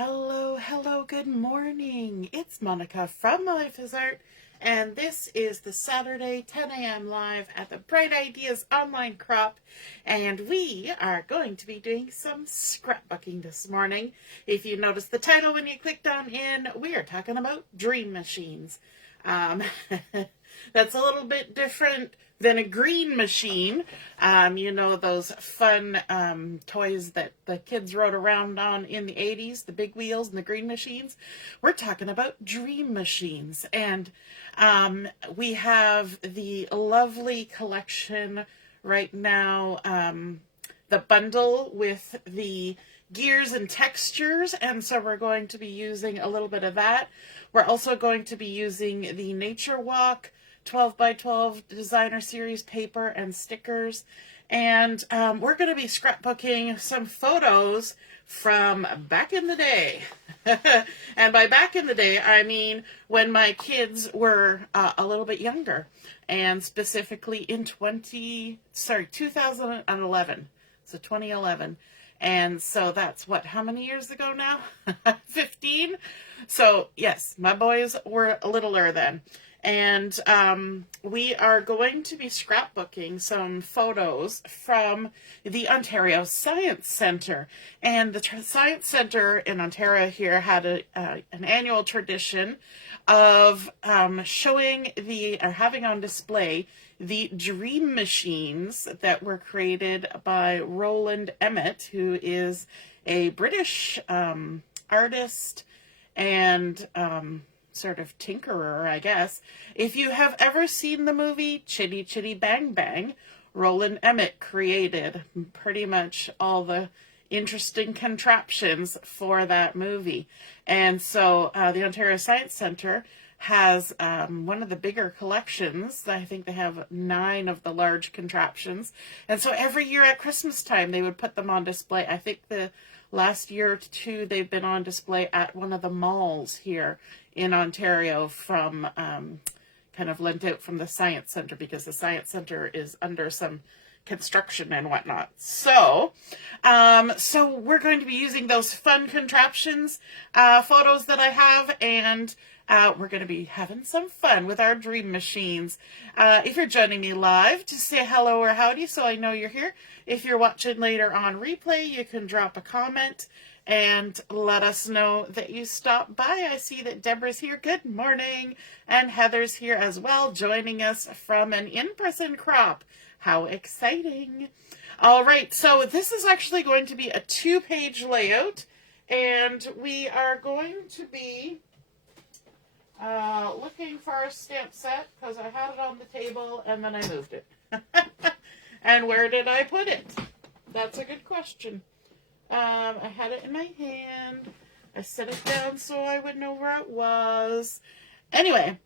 Hello, good morning. It's Monica from My Life is Art, and this is the Saturday 10 a.m. live at the Bright Ideas Online Crop, and we are going to be doing some scrapbooking this morning. If you noticed the title when you clicked on in, we are talking about dream machines. That's a little bit different than a green machine. You know, those fun toys that the kids rode around on in the 80s, the big wheels and the green machines. We're talking about dream machines. And we have the lovely collection right now, the bundle with the gears and textures, and so we're going to be using a little bit of that. We're also going to be using the Nature Walk 12 by 12 designer series paper and stickers, and we're going to be scrapbooking some photos from back in the day. And by back in the day, I mean when my kids were a little bit younger, and specifically in 2011. So 2011. And so that's what, how many years ago now? 15? So yes, my boys were littler then. And we are going to be scrapbooking some photos from the Ontario Science Centre. And the Science Centre in Ontario here had an annual tradition of showing or having on display the dream machines that were created by Roland Emmett, who is a British artist and sort of tinkerer, I guess. If you have ever seen the movie Chitty Chitty Bang Bang, Roland Emmett created pretty much all the interesting contraptions for that movie. And so the Ontario Science Centre has one of the bigger collections. I think they have 9 of the large contraptions. And so every year at Christmas time, they would put them on display. I think the last year or two, they've been on display at one of the malls here in Ontario from kind of lent out from the Science Centre, because the Science Centre is under some construction and whatnot. So we're going to be using those fun contraptions, photos that I have, and we're going to be having some fun with our dream machines. If you're joining me live, just say hello or howdy so I know you're here. If you're watching later on replay, you can drop a comment and let us know that you stopped by. I see that Deborah's here. Good morning. And Heather's here as well, joining us from an in-person crop. How exciting. All right, so this is actually going to be a 2-page layout, and we are going to be looking for our stamp set, because I had it on the table and then I moved it. And where did I put it? That's a good question. I had it in my hand. I set it down so I would know where it was. Anyway,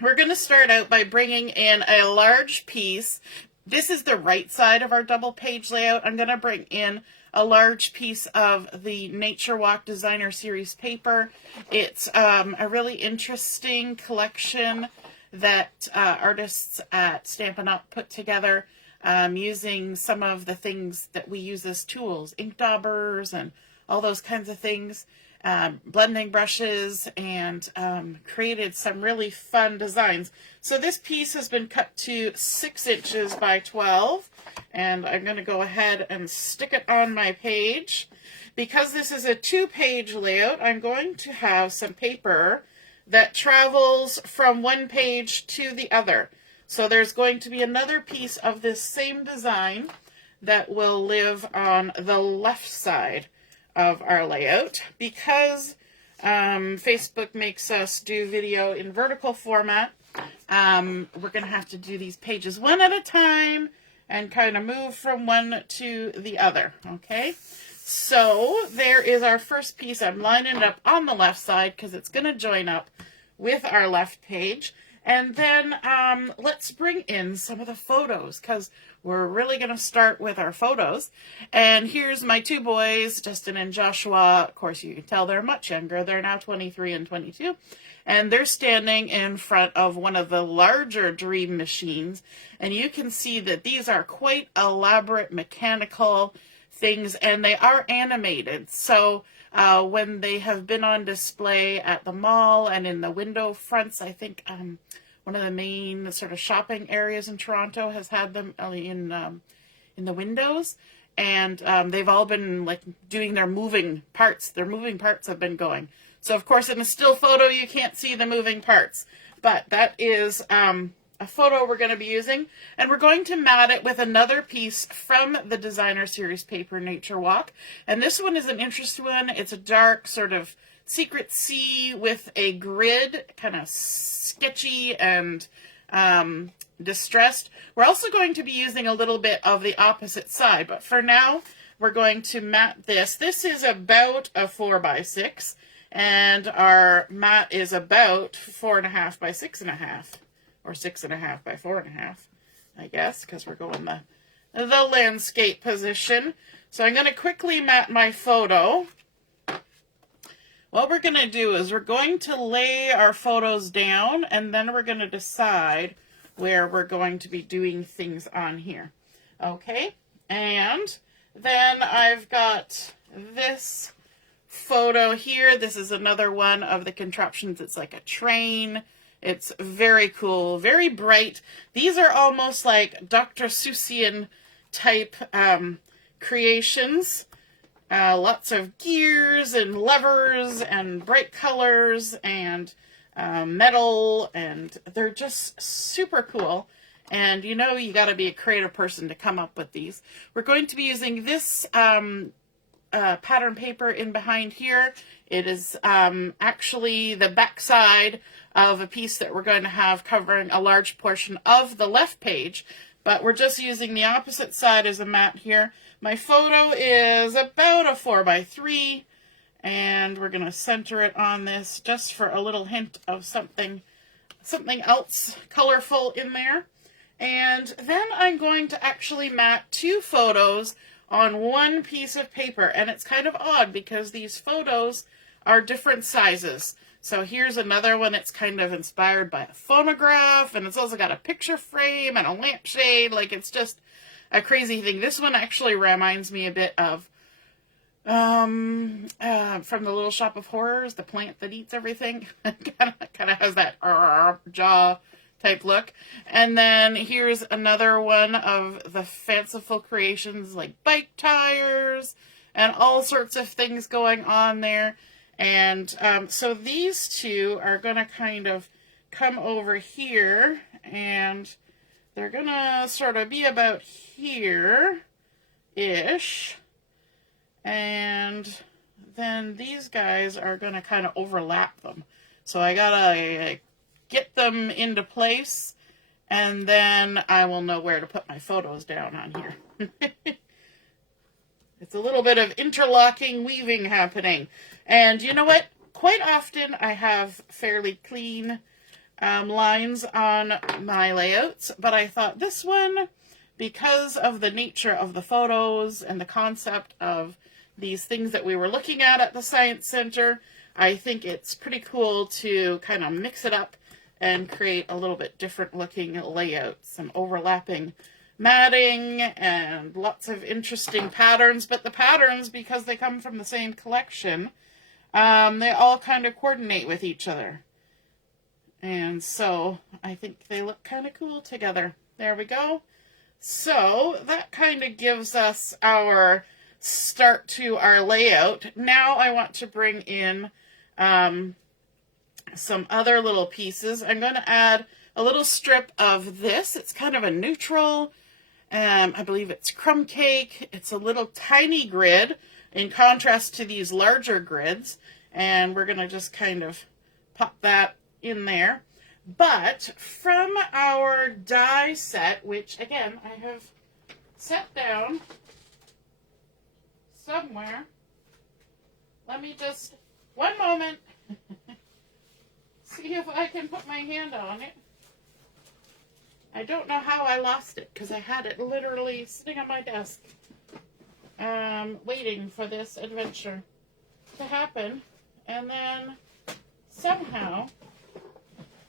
we're going to start out by bringing in a large piece. This is the right side of our double page layout. I'm going to bring in a large piece of the Nature Walk Designer Series paper. It's a really interesting collection that artists at Stampin' Up! Put together using some of the things that we use as tools, ink daubers and all those kinds of things, blending brushes, and created some really fun designs. So this piece has been cut to 6 inches by 12, and I'm going to go ahead and stick it on my page. Because this is a 2-page layout, I'm going to have some paper that travels from one page to the other. So there's going to be another piece of this same design that will live on the left side of our layout. Because Facebook makes us do video in vertical format, we're going to have to do these pages one at a time and kind of move from one to the other, okay? So there is our first piece. I'm lining it up on the left side because it's going to join up with our left page. And then let's bring in some of the photos, because we're really going to start with our photos. And here's my 2 boys, Justin and Joshua. Of course, you can tell they're much younger. They're now 23 and 22. And they're standing in front of one of the larger dream machines. And you can see that these are quite elaborate mechanical things, and they are animated. So when they have been on display at the mall and in the window fronts, I think one of the main sort of shopping areas in Toronto has had them in the windows, and they've all been like doing their moving parts. Their moving parts have been going. So of course in a still photo you can't see the moving parts, but that is a photo we're going to be using, and we're going to mat it with another piece from the Designer Series paper, Nature Walk. And this one is an interesting one. It's a dark sort of secret sea with a grid, kind of sketchy and distressed. We're also going to be using a little bit of the opposite side, but for now we're going to mat this. This is about a 4x6, and our mat is about 4.5 by 6.5. Or 6.5 by 4.5, I guess, because we're going the landscape position. So I'm going to quickly mat my photo. What we're going to do is we're going to lay our photos down, and then we're going to decide where we're going to be doing things on here. Okay, and then I've got this photo here. This is another one of the contraptions. It's like a train. It's very cool, very bright. These are almost like Dr. Seussian type creations. Lots of gears and levers and bright colors and metal, and they're just super cool. And you know, you got to be a creative person to come up with these. We're going to be using this pattern paper in behind here. It is actually the back side of a piece that we're going to have covering a large portion of the left page, but we're just using the opposite side as a mat here. My photo is about a 4x3, and we're going to center it on this just for a little hint of something else colorful in there. And then I'm going to actually mat two photos on one piece of paper, and it's kind of odd because these photos are different sizes. So here's another one that's kind of inspired by a phonograph, and it's also got a picture frame and a lampshade. Like, it's just a crazy thing. This one actually reminds me a bit of from the Little Shop of Horrors, the plant that eats everything. kind of has that jaw type look. And then here's another one of the fanciful creations, like bike tires and all sorts of things going on there. And so these two are going to kind of come over here, and they're going to sort of be about here-ish. And then these guys are going to kind of overlap them. So I got to get them into place, and then I will know where to put my photos down on here. It's a little bit of interlocking weaving happening. And you know what? Quite often I have fairly clean lines on my layouts, but I thought this one, because of the nature of the photos and the concept of these things that we were looking at the Science Center, I think it's pretty cool to kind of mix it up and create a little bit different looking layouts, some overlapping matting and lots of interesting patterns. But the patterns, because they come from the same collection, they all kind of coordinate with each other. And so I think they look kind of cool together. There we go. So that kind of gives us our start to our layout. Now I want to bring in some other little pieces. I'm going to add a little strip of this. It's kind of a neutral, I believe it's crumb cake. It's a little tiny grid in contrast to these larger grids. And we're going to just kind of pop that in there. But from our die set, which again I have set down somewhere. Let me just, one moment, see if I can put my hand on it. I don't know how I lost it because I had it literally sitting on my desk, waiting for this adventure to happen. And then somehow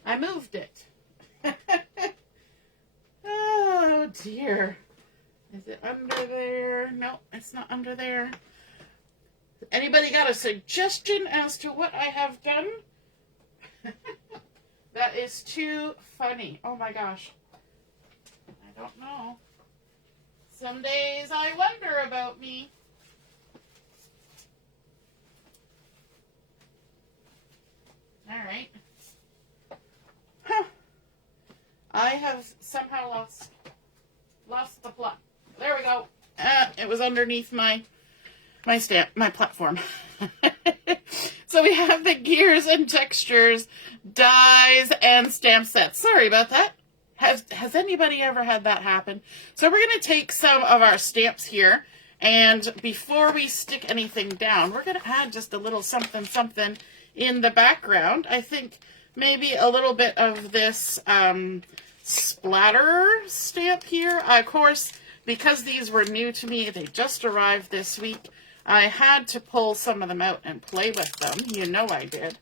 I moved it. Oh dear. Is it under there? No, it's not under there. Anybody got a suggestion as to what I have done? That is too funny. Oh my gosh. I don't know. Some days I wonder about me. All right. Huh. I have somehow lost the plot. There we go. It was underneath my platform. So we have the gears and textures, dies, and stamp sets. Sorry about that. Has anybody ever had that happen? So we're going to take some of our stamps here, and before we stick anything down, we're going to add just a little something something in the background. I think maybe a little bit of this splatter stamp here. Of course, because these were new to me, they just arrived this week, I had to pull some of them out and play with them. You know I did.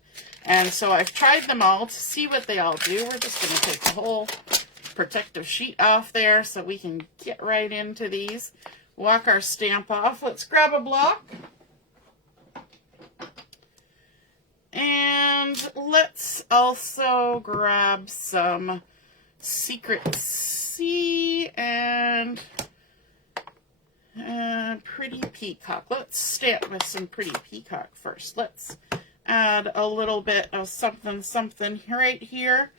And so I've tried them all to see what they all do. We're just going to take the whole protective sheet off there so we can get right into these. Walk our stamp off. Let's grab a block. And let's also grab some Secret C and Pretty Peacock. Let's stamp with some Pretty Peacock first. Let's add a little bit of something something right here.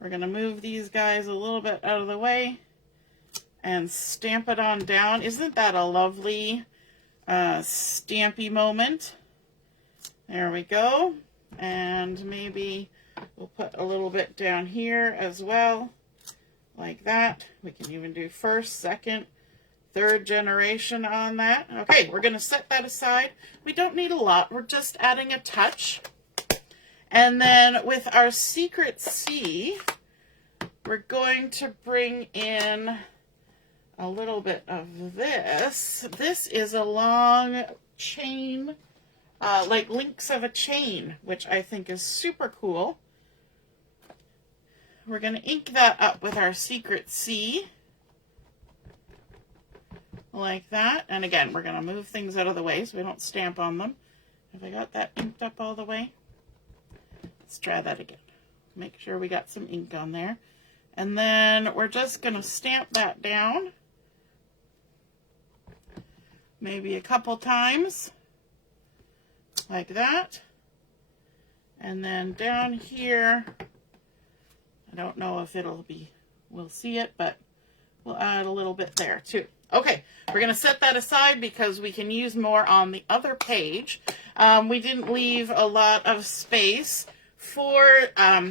We're going to move these guys a little bit out of the way and stamp it on down. Isn't that a lovely stampy moment? There we go. And maybe we'll put a little bit down here as well, like that. We can even do first, second, third generation on that. Okay, we're going to set that aside. We don't need a lot. We're just adding a touch. And then with our Secret C, we're going to bring in a little bit of this. This is a long chain, like links of a chain, which I think is super cool. We're going to ink that up with our Secret C. Like that. And again, we're going to move things out of the way so we don't stamp on them. Have I got that inked up all the way? Let's try that again. Make sure we got some ink on there. And then we're just going to stamp that down. Maybe a couple times. Like that. And then down here, I don't know if we'll see it, but we'll add a little bit there too. Okay, we're going to set that aside because we can use more on the other page. We didn't leave a lot of space for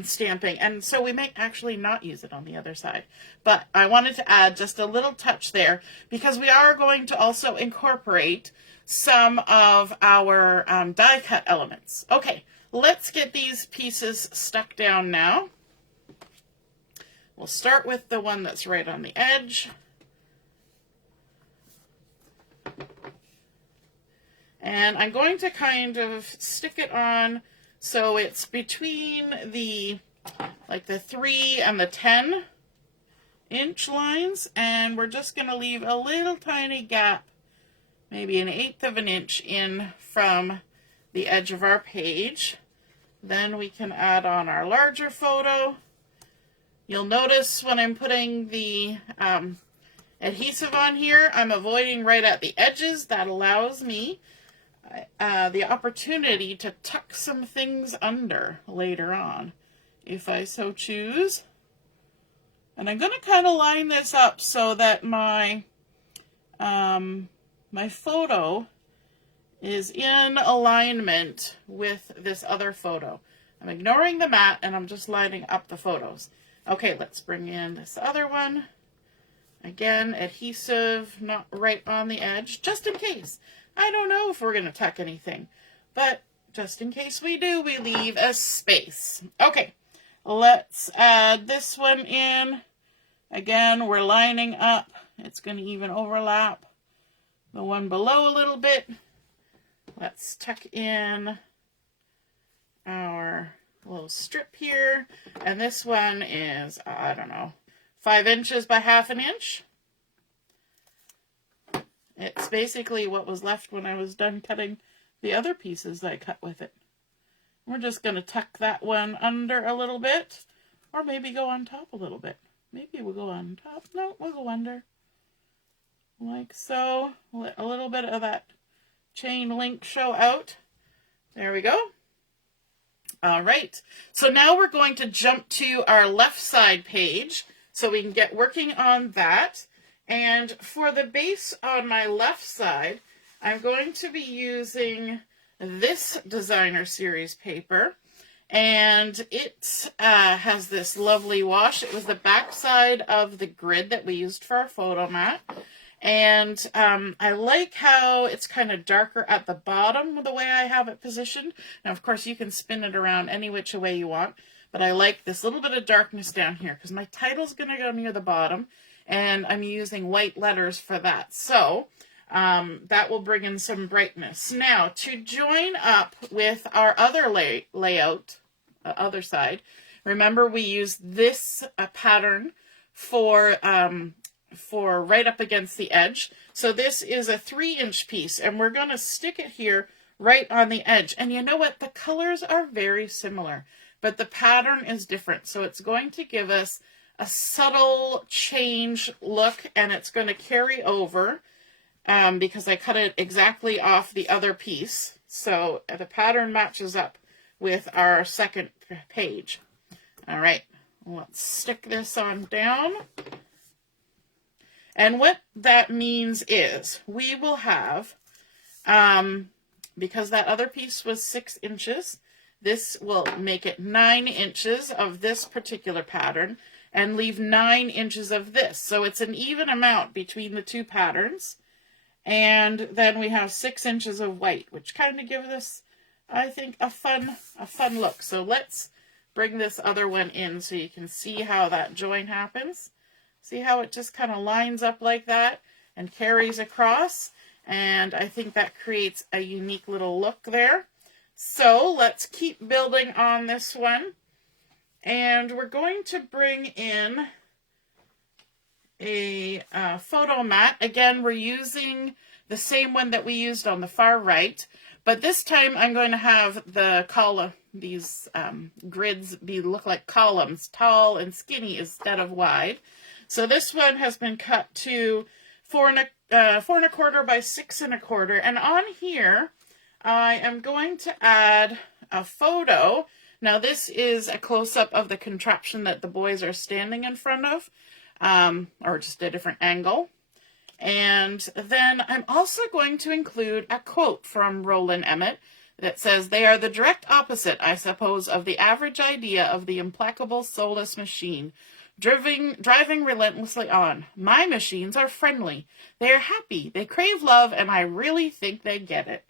stamping, and so we may actually not use it on the other side. But I wanted to add just a little touch there because we are going to also incorporate some of our die cut elements. Okay, let's get these pieces stuck down now. We'll start with the one that's right on the edge. And I'm going to kind of stick it on so it's between the 3 and the 10-inch lines, and we're just going to leave a little tiny gap, maybe 1/8 of an inch in from the edge of our page. Then we can add on our larger photo. You'll notice when I'm putting the adhesive on here, I'm avoiding right at the edges. That allows me the opportunity to tuck some things under later on, if I so choose. And I'm going to kind of line this up so that my my photo is in alignment with this other photo. I'm ignoring the mat and I'm just lining up the photos. Okay, let's bring in this other one. Again, adhesive, not right on the edge, just in case. I don't know if we're going to tuck anything, but just in case we do, we leave a space. Okay, let's add this one in. Again, we're lining up. It's going to even overlap the one below a little bit. Let's tuck in our little strip here. And this one is, I don't know, 5 inches by 1/2 inch. It's basically what was left when I was done cutting the other pieces I cut with it. We're just going to tuck that one under a little bit, or maybe go on top a little bit. Maybe we'll go on top. No, we'll go under. Like so. Let a little bit of that chain link show out. There we go. All right. So now we're going to jump to our left side page so we can get working on that. And for the base on my left side, I'm going to be using this designer series paper, and it has this lovely wash. It was the back side of the grid that we used for our photo mat, and I like how it's kind of darker at the bottom the way I have it positioned. Now, of course, you can spin it around any which way you want, but I like this little bit of darkness down here because my title's going to go near the bottom, and I'm using white letters for that. So that will bring in some brightness. Now, to join up with our other layout, other side, remember we used this pattern for right up against the edge. So this is a 3-inch piece, and we're going to stick it here right on the edge. And you know what? The colors are very similar, but the pattern is different. So it's going to give us a subtle change look, and it's going to carry over because I cut it exactly off the other piece. So the pattern matches up with our second page. All right, let's stick this on down. And what that means is we will have, because that other piece was 6 inches, this will make it 9 inches of this particular pattern and leave 9 inches of this. So it's an even amount between the two patterns. And then we have 6 inches of white, which kind of gives us, I think, a fun look. So let's bring this other one in so you can see how that join happens. See how it just kind of lines up like that and carries across? And I think that creates a unique little look there. So let's keep building on this one. And we're going to bring in a photo mat. Again, we're using the same one that we used on the far right, but this time I'm going to have the column, these grids look like columns, tall and skinny instead of wide. So this one has been cut to 4 1/4 by 6 1/4, and on here I am going to add a photo. Now this is a close-up of the contraption that the boys are standing in front of, or just a different angle. And then I'm also going to include a quote from Roland Emmett that says, "They are the direct opposite, I suppose, of the average idea of the implacable soulless machine, driving relentlessly on. My machines are friendly. They are happy. They crave love, and I really think they get it."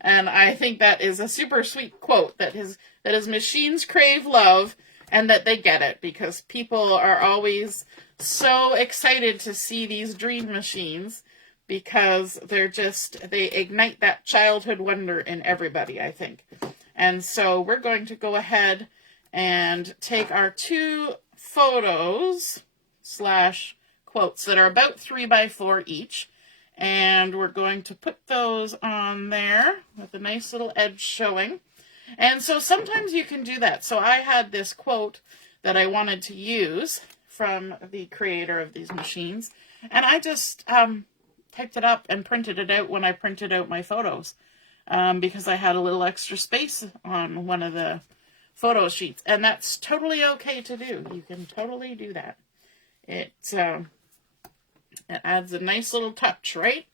And I think that is a super sweet quote, that his machines crave love and that they get it, because people are always so excited to see these dream machines because they ignite that childhood wonder in everybody, I think. And so we're going to go ahead and take our 2 photos / quotes that are about 3 by 4 each. And we're going to put those on there with a nice little edge showing. And so sometimes you can do that. So I had this quote that I wanted to use from the creator of these machines, and I just typed it up and printed it out when I printed out my photos, because I had a little extra space on one of the photo sheets, and that's totally okay to do. You can totally do that. It adds a nice little touch, right?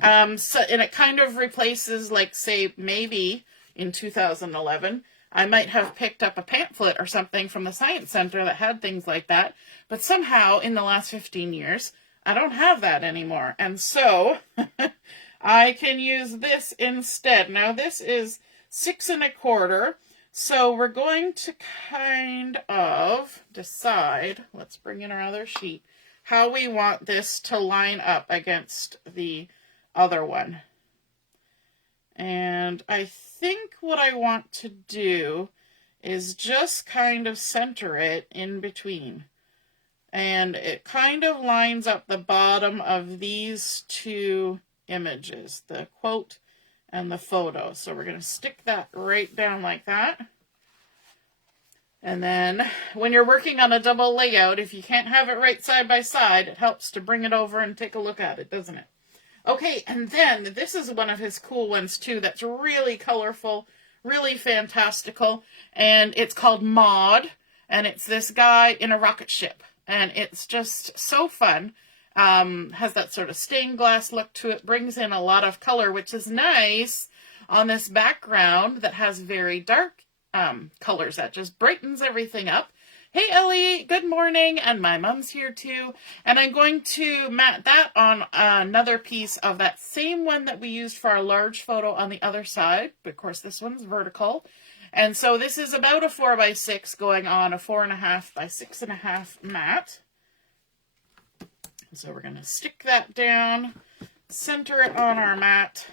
And it kind of replaces, like, say, maybe in 2011, I might have picked up a pamphlet or something from the Science Center that had things like that, but somehow in the last 15 years, I don't have that anymore. And so I can use this instead. Now this is 6 1/4. So we're going to kind of decide, let's bring in our other sheet, how we want this to line up against the other one. And I think what I want to do is just kind of center it in between. And it kind of lines up the bottom of these two images, the quote and the photo. So we're going to stick that right down like that. And then when you're working on a double layout, if you can't have it right side by side, it helps to bring it over and take a look at it, doesn't it? Okay, and then this is one of his cool ones too that's really colorful, really fantastical, and it's called Maud, and it's this guy in a rocket ship, and it's just so fun. Has that sort of stained glass look to it, brings in a lot of color, which is nice on this background that has very dark colors. That just brightens everything up. Hey Ellie, good morning, and my mom's here too. And I'm going to mat that on another piece of that same one that we used for our large photo on the other side. But of course this one's vertical. And so this is about a 4x6 going on a 4.5 by 6.5 mat. So we're going to stick that down, center it on our mat.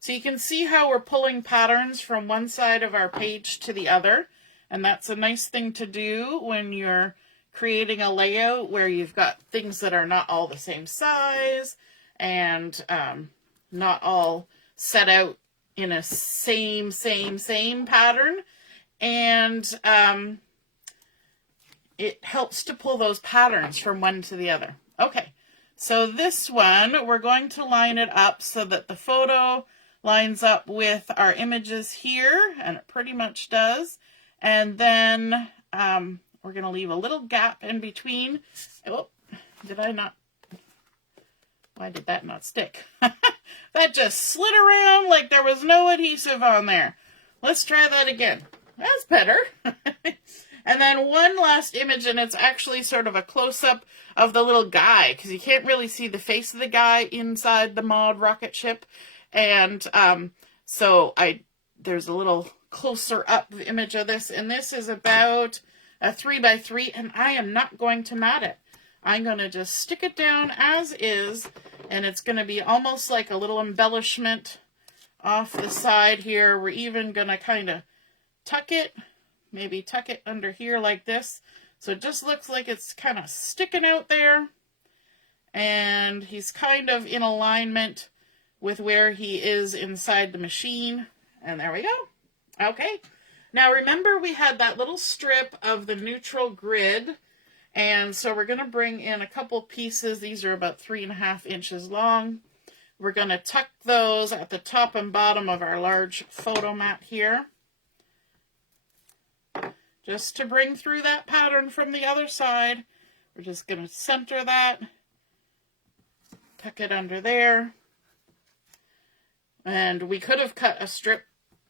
So you can see how we're pulling patterns from one side of our page to the other. And that's a nice thing to do when you're creating a layout where you've got things that are not all the same size and not all set out in a same pattern. And it helps to pull those patterns from one to the other. Okay, so this one, we're going to line it up so that the photo lines up with our images here, and it pretty much does. And then we're going to leave a little gap in between. Oh, did I not? Why did that not stick? That just slid around like there was no adhesive on there. Let's try that again. That's better. And then one last image, and it's actually sort of a close-up of the little guy, because you can't really see the face of the guy inside the Maud rocket ship. And so there's a little closer up image of this, and this is about a 3x3, and I am not going to mat it. I'm going to just stick it down as is, and it's going to be almost like a little embellishment off the side here. We're even going to kind of tuck it, maybe tuck it under here like this, so it just looks like it's kind of sticking out there, and he's kind of in alignment with where he is inside the machine, and there we go. Okay, now remember we had that little strip of the neutral grid, and so we're going to bring in a couple pieces. These are about 3.5 inches long. We're going to tuck those at the top and bottom of our large photo mat here, just to bring through that pattern from the other side. We're just going to center that, tuck it under there, and we could have cut a strip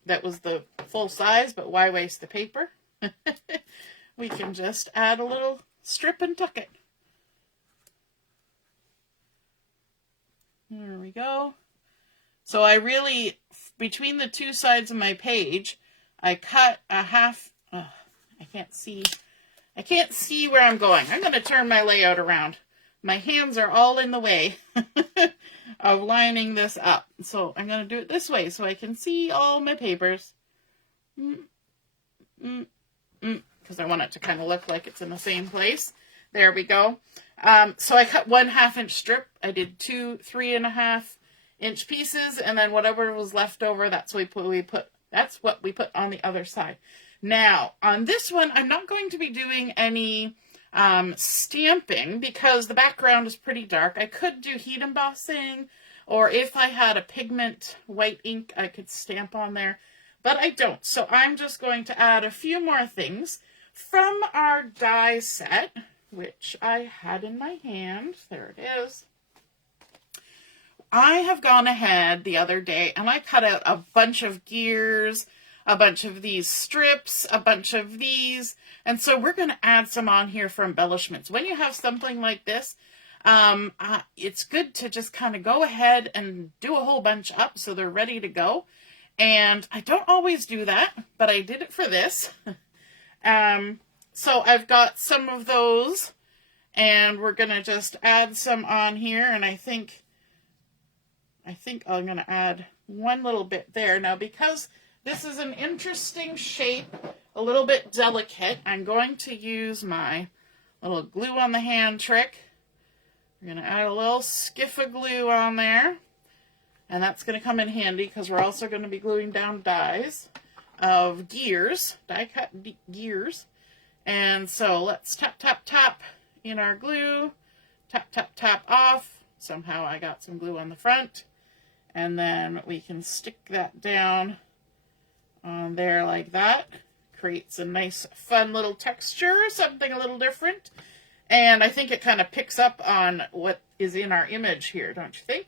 that was the full size, but why waste the paper? We can just add a little strip and tuck it. There we go. So I really, between the two sides of my page, I cut a half, I can't see where I'm going. I'm going to turn my layout around. My hands are all in the way of lining this up. So I'm going to do it this way so I can see all my papers. Because I want it to kind of look like it's in the same place. There we go. So I cut 1/2 inch strip. I did 2 3.5 inch pieces, and then whatever was left over, that's what we put on the other side. Now, on this one, I'm not going to be doing any stamping because the background is pretty dark. I could do heat embossing, or if I had a pigment white ink, I could stamp on there, but I don't. So I'm just going to add a few more things from our die set, which I had in my hand. There it is. I have gone ahead the other day and I cut out a bunch of gears, a bunch of these strips, a bunch of these. And so we're going to add some on here for embellishments. When you have something like this, it's good to just kind of go ahead and do a whole bunch up so they're ready to go. And I don't always do that, but I did it for this. So I've got some of those, and we're going to just add some on here. And I think I'm going to add one little bit there. Now, because this is an interesting shape, a little bit delicate, I'm going to use my little glue on the hand trick. We're going to add a little skiff of glue on there. And that's going to come in handy because we're also going to be gluing down dies of gears, die cut gears. And so let's tap, tap, tap in our glue. Tap, tap, tap off. Somehow I got some glue on the front. And then we can stick that down on there like that. Creates a nice, fun little texture, something a little different. And I think it kind of picks up on what is in our image here, don't you think?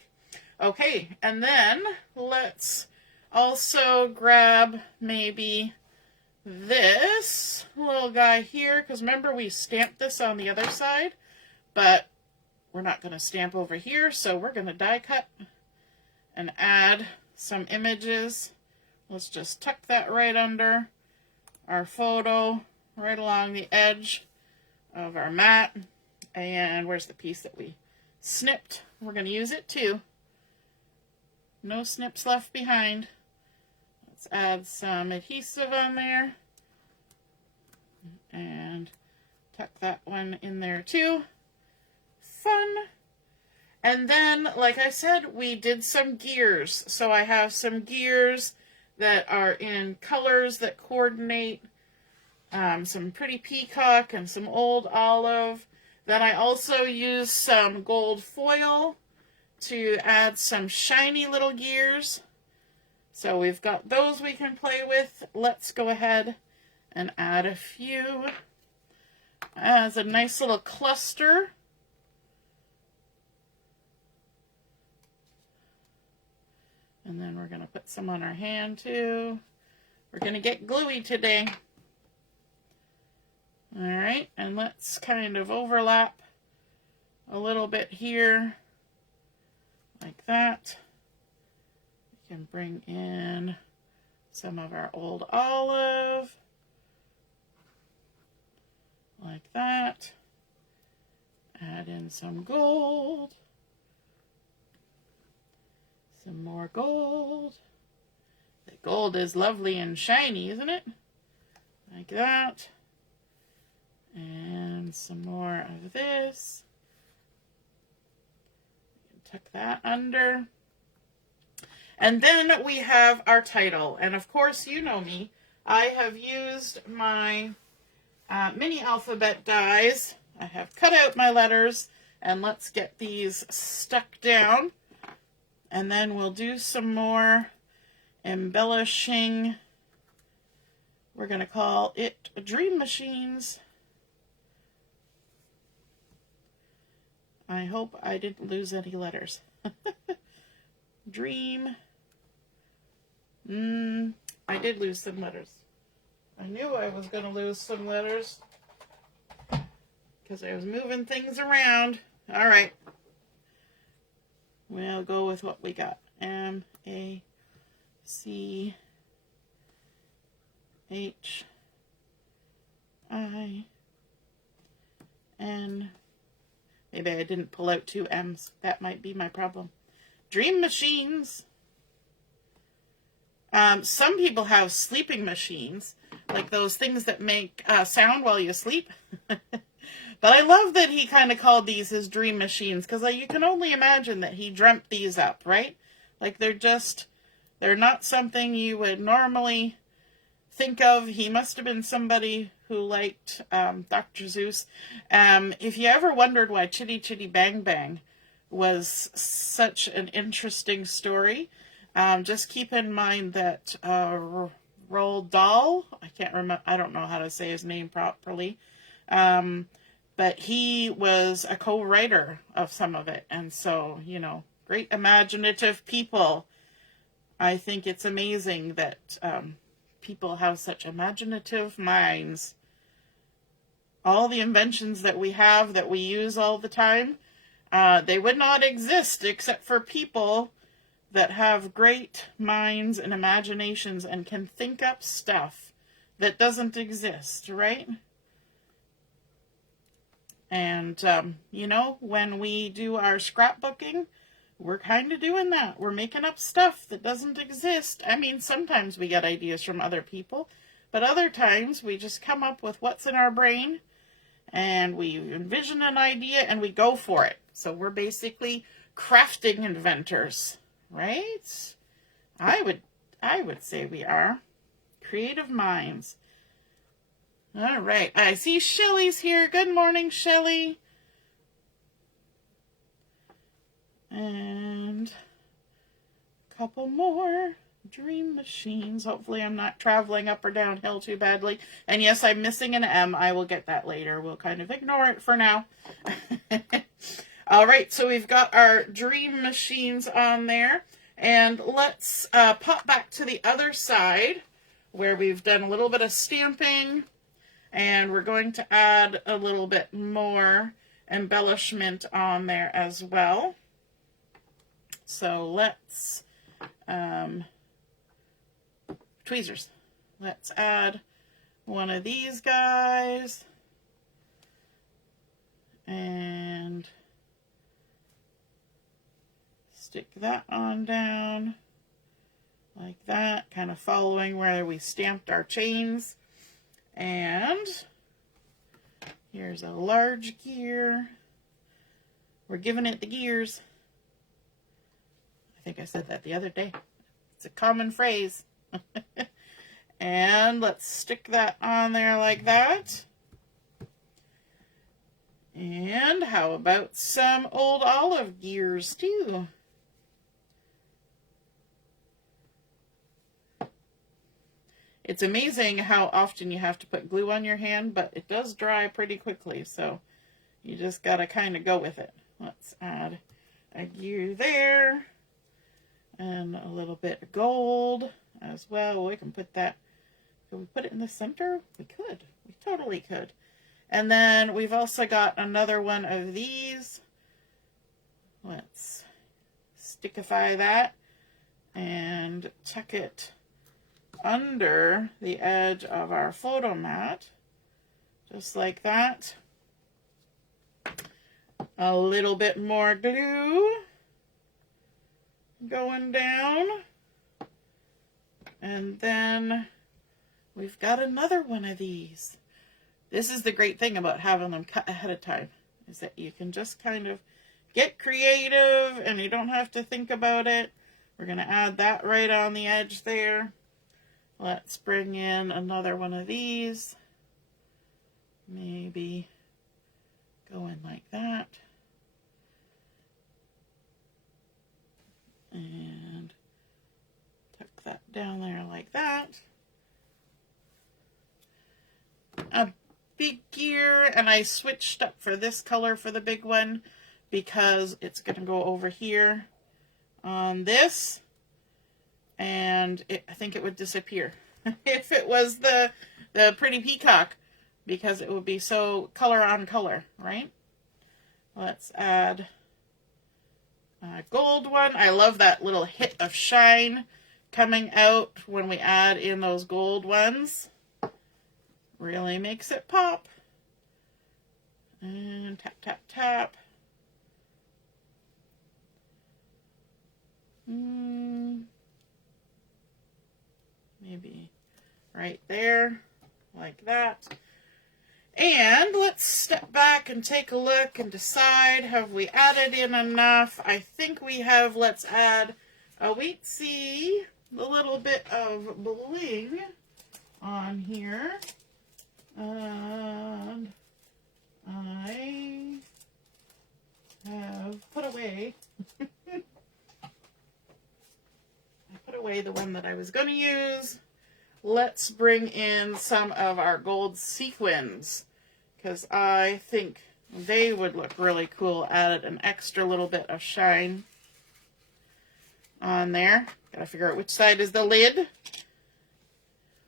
Okay, and then let's also grab maybe this little guy here, because remember we stamped this on the other side, but we're not going to stamp over here, so we're going to die cut and add some images. Let's just tuck that right under our photo, right along the edge of our mat. And where's the piece that we snipped? We're going to use it too. No snips left behind. Let's add some adhesive on there. And tuck that one in there too. Fun. And then, like I said, we did some gears. So I have some gears that are in colors that coordinate. Some pretty peacock and some old olive. Then I also used some gold foil to add some shiny little gears. So we've got those we can play with. Let's go ahead and add a few as a nice little cluster. And then we're going to put some on our hand too. We're going to get gluey today. All right, and let's kind of overlap a little bit here, like that. We can bring in some of our old olive, like that. Add in some gold, some more gold. The gold is lovely and shiny, isn't it? Like that. And some more of this. Tuck that under. And then we have our title. And of course, you know me. I have used my mini alphabet dies. I have cut out my letters. And let's get these stuck down. And then we'll do some more embellishing. We're going to call it Dream Machines. I hope I didn't lose any letters. Dream. I did lose some letters. I knew I was going to lose some letters because I was moving things around. All right. We'll go with what we got. M-A-C-H-I-N. Maybe I didn't pull out two M's. That might be my problem. Dream Machines. Some people have sleeping machines, like those things that make sound while you sleep. But I love that he kind of called these his dream machines, because you can only imagine that he dreamt these up, right? Like they're not something you would normally think of. He must have been somebody who liked Dr. Seuss. If you ever wondered why Chitty Chitty Bang Bang was such an interesting story, just keep in mind that Roald Dahl, I can't remember, I don't know how to say his name properly, but he was a co-writer of some of it. And so, you know, great imaginative people. I think it's amazing that people have such imaginative minds. All the inventions that we have, that we use all the time, they would not exist except for people that have great minds and imaginations and can think up stuff that doesn't exist, right? And, you know, when we do our scrapbooking, we're kind of doing that. We're making up stuff that doesn't exist. I mean, sometimes we get ideas from other people, but other times we just come up with what's in our brain and we envision an idea and we go for it. So we're basically crafting inventors, right? I would say we are creative minds. All right, I see Shelly's here. Good morning, Shelly. And a couple more dream machines. Hopefully I'm not traveling up or downhill too badly. And yes, I'm missing an M. I will get that later. We'll kind of ignore it for now. All right, so we've got our dream machines on there. And let's pop back to the other side where we've done a little bit of stamping. And we're going to add a little bit more embellishment on there as well. So let's, tweezers. Let's add one of these guys. And stick that on down like that, kind of following where we stamped our chains. And here's a large gear. We're giving it the gears. I think I said that the other day. It's a common phrase. And let's stick that on there like that. And how about some old olive gears too? It's amazing how often you have to put glue on your hand, but it does dry pretty quickly, so you just gotta kind of go with it. Let's add a gear there, and a little bit of gold as well. We can put that, could we put it in the center? We could, we totally could. And then we've also got another one of these. Let's stickify that and tuck it under the edge of our photo mat, just like that. A little bit more glue going down, and then we've got another one of these. This is the great thing about having them cut ahead of time, is that you can just kind of get creative and you don't have to think about it. We're going to add that right on the edge there. Let's bring in another one of these. Maybe go in like that. And tuck that down there like that. A big gear, and I switched up for this color for the big one because it's going to go over here on this. And I think it would disappear if it was the pretty peacock, because it would be so color on color, right? Let's add a gold one. I love that little hit of shine coming out when we add in those gold ones. Really makes it pop. And tap, tap, tap. Maybe right there, like that. And let's step back and take a look and decide, have we added in enough? I think we have. Let's add a a little bit of bling on here. And I have put away the one that I was going to use. Let's bring in some of our gold sequins, because I think they would look really cool. Added an extra little bit of shine on there. Gotta figure out which side is the lid.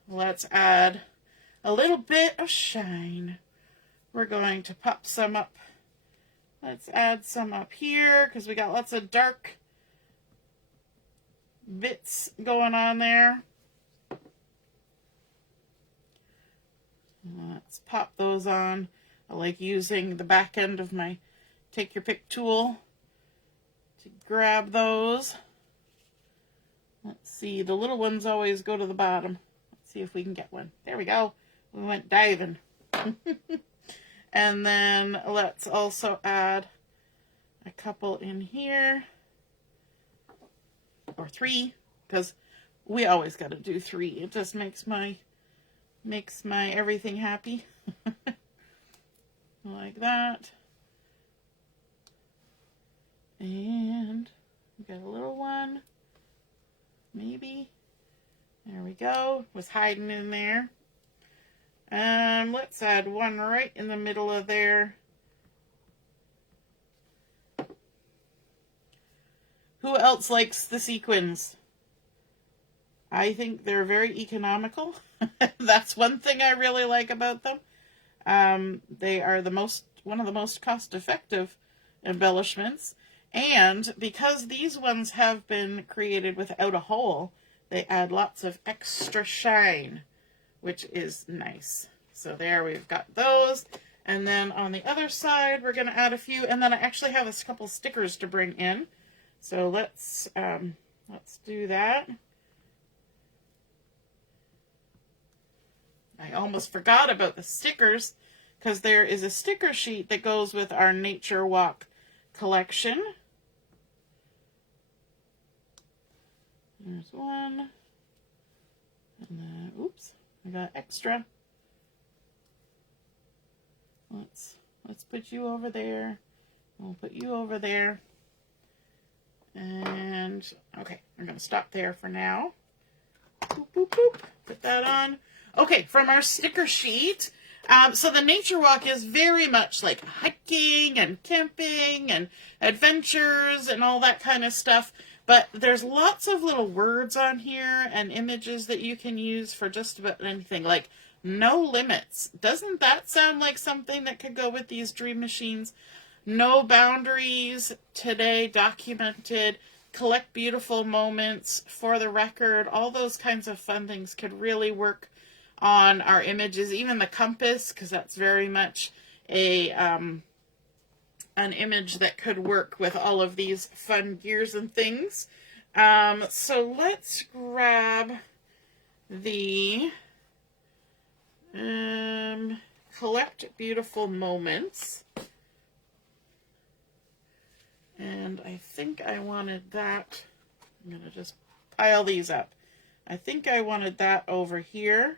Let's add a little bit of shine. We're going to pop some up. Let's add some up here, because we got lots of dark bits going on there. Let's pop those on. I like using the back end of my take your pick tool to grab those. Let's see, the little ones always go to the bottom. Let's see if we can get one. There we go. We went diving. And then let's also add a couple in here, or 3, because we always got to do 3. It just makes my everything happy. Like that. And we got a little one, maybe. There we go. Was hiding in there. Let's add one right in the middle of there. Who else likes the sequins? I think they're very economical. That's one thing I really like about them. They are one of the most cost-effective embellishments. And because these ones have been created without a hole, they add lots of extra shine, which is nice. So there we've got those. And then on the other side, we're going to add a few. And then I actually have a couple stickers to bring in. So let's do that. I almost forgot about the stickers, because there is a sticker sheet that goes with our Nature Walk collection. There's one. And then, oops, I got extra. Let's put you over there. We'll put you over there. And, okay, I'm going to stop there for now. Boop, boop, boop. Put that on. Okay, from our sticker sheet, so the Nature Walk is very much like hiking and camping and adventures and all that kind of stuff. But there's lots of little words on here and images that you can use for just about anything, like no limits. Doesn't that sound like something that could go with these dream machines? No boundaries, today documented, collect beautiful moments, for the record, all those kinds of fun things could really work on our images. Even the compass, because that's very much an image that could work with all of these fun gears and things. So let's grab the collect beautiful moments. And I think I wanted that. I'm going to just pile these up. I think I wanted that over here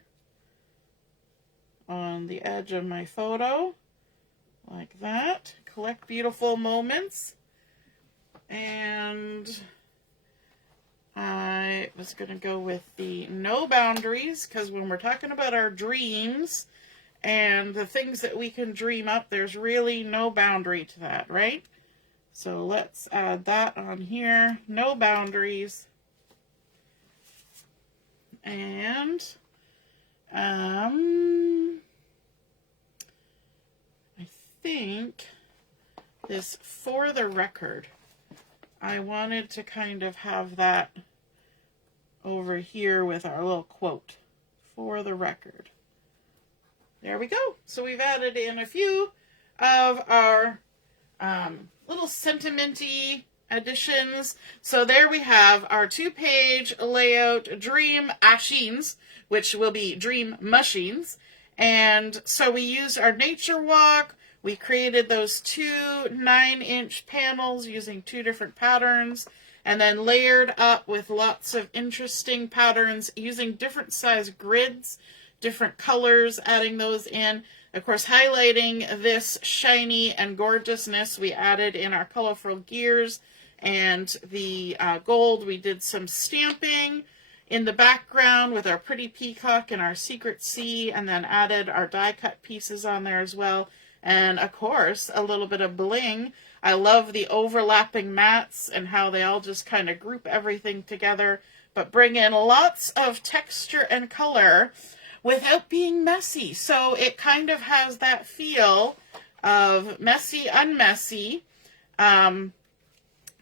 on the edge of my photo, like that. Collect beautiful moments. And I was going to go with the no boundaries, because when we're talking about our dreams and the things that we can dream up, there's really no boundary to that, right? So let's add that on here. No boundaries. And I think this for the record, I wanted to kind of have that over here with our little quote, for the record. There we go. So we've added in a few of our little sentimenty additions. So there we have our 2-page layout dream machines, which will be dream machines. And so we used our Nature Walk. We created those 2 9-inch panels using 2 different patterns, and then layered up with lots of interesting patterns using different size grids, different colors, adding those in. Of course, highlighting this shiny and gorgeousness, we added in our colorful gears and the gold. We did some stamping in the background with our pretty peacock and our secret sea, and then added our die cut pieces on there as well. And of course, a little bit of bling. I love the overlapping mats and how they all just kind of group everything together, but bring in lots of texture and color without being messy. So it kind of has that feel of messy, unmessy. And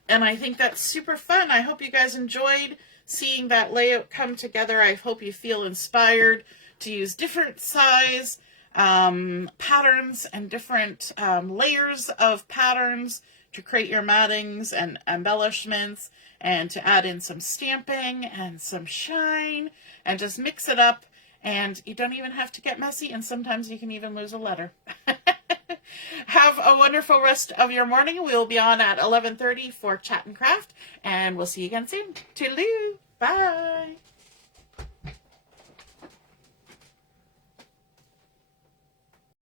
I think that's super fun. I hope you guys enjoyed seeing that layout come together. I hope you feel inspired to use different size patterns and different layers of patterns to create your mattings and embellishments, and to add in some stamping and some shine and just mix it up. And you don't even have to get messy, and sometimes you can even lose a letter. Have a wonderful rest of your morning. We'll be on at 11:30 for Chat and Craft, and we'll see you again soon. Toodaloo. Bye.